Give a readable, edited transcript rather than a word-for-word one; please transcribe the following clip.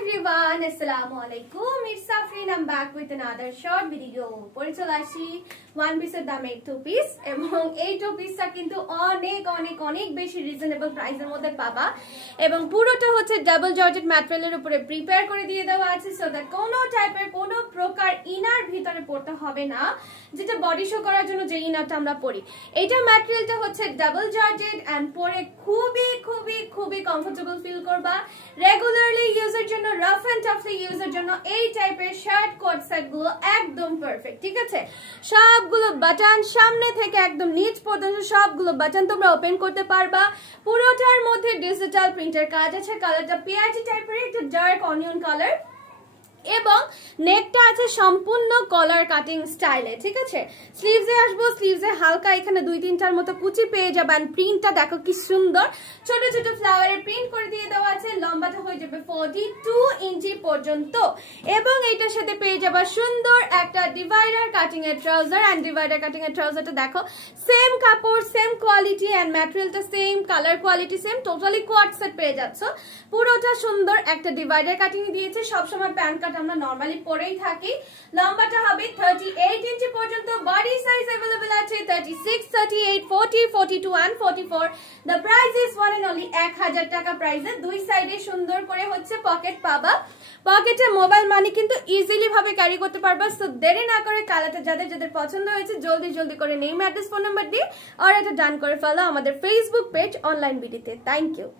everyone, Assalamualaikum. It's Safreen. I'm back with another short video. পরে চলে আসি one পিসের দামে টু পিস এবং এই টু পিসটা কিন্তু অনেক অনেক অনেক বেশি রিজনেবল প্রাইসের মধ্যে পাবা এবং পুরোটা হচ্ছে ডাবল জর্জেট ম্যাটেরিয়ালের উপরে প্রিপেয়ার করে দিয়ে দেওয়া আছে সো দ্যাট কোনো টাইপের কোনো প্রকার ইনার ভিতরে পড়তে হবে না, যেটা বডি শো করার জন্য যে ইনারটা আমরা পরি। এটা ম্যাটেরিয়ালটা হচ্ছে ডাবল জর্জেট এন্ড পরে খুবই খুবই খুবই কমফোর্টেবল ফিল করবা। রেগুলারলি ইউজের জন্য, রাফ এন্ড টাফলি ইউজের জন্য এই টাইপের শার্ট কোট সেট গুলো একদম পারফেক্ট। ঠিক আছে, সবগুলো বাটন সামনে থেকে একদম নিচ পর্যন্ত সবগুলো বাটন তোমরা ওপেন করতে পারবা। পুরোটার মধ্যে ডিজিটাল প্রিন্টের কাজ আছে। কালারটা পেঁয়াজি টাইপের একটা ডার্ক অনিয়ন কালার এবং নেকটা আছে সম্পূর্ণ কলার কাটিং স্টাইলে। ঠিক আছে, স্লিভসে আসবো। স্লিভসে হালকা এখানে দুই তিনটার মতো কুচি পেয়ে যাবেন। প্রিন্টটা দেখো কি সুন্দর, ছোট ছোট ফ্লাওয়ারের প্রিন্ট করে দিয়ে দেওয়া আছে। লম্বাটা হয়ে যাবে 42 ইঞ্চি পর্যন্ত এবং এইটার সাথে পেয়ে যাবা সুন্দর একটা ডিভাইডার কাটিং এর ট্রাউজার। এন্ড ডিভাইডার কাটিং এর ট্রাউজারটা দেখো সেম কাপড়, সেম কোয়ালিটি এন্ড ম্যাটেরিয়ালটা same, colour quality same, totally coord set পেয়ে যাচ্ছ। পুরোটা সুন্দর একটা ডিভাইডার কাটিং দিয়েছে। সবসময় প্যান্ট আমরা নরমালি পরেই থাকি। লম্বাটা হবে 38 ইঞ্চি পর্যন্ত। বডি সাইজ अवेलेबल আছে 36, 38, 40, 42 and 44। the price is one and only 1000 টাকা প্রাইসে। দুই সাইডে সুন্দর করে হচ্ছে পকেট পাবা। পকেটে মোবাইল মানি কিন্তু ইজিলি ভাবে ক্যারি করতে পারবা। সো দেরি না করে কালারটা যাদের যাদের পছন্দ হয়েছে জলদি জলদি করে নেম, অ্যাড্রেস, ফোন নাম্বার দিয়ে অর্ডারটা ডান করে ফেলো আমাদের ফেসবুক পেজ অনলাইন বিডিতে। Thank you.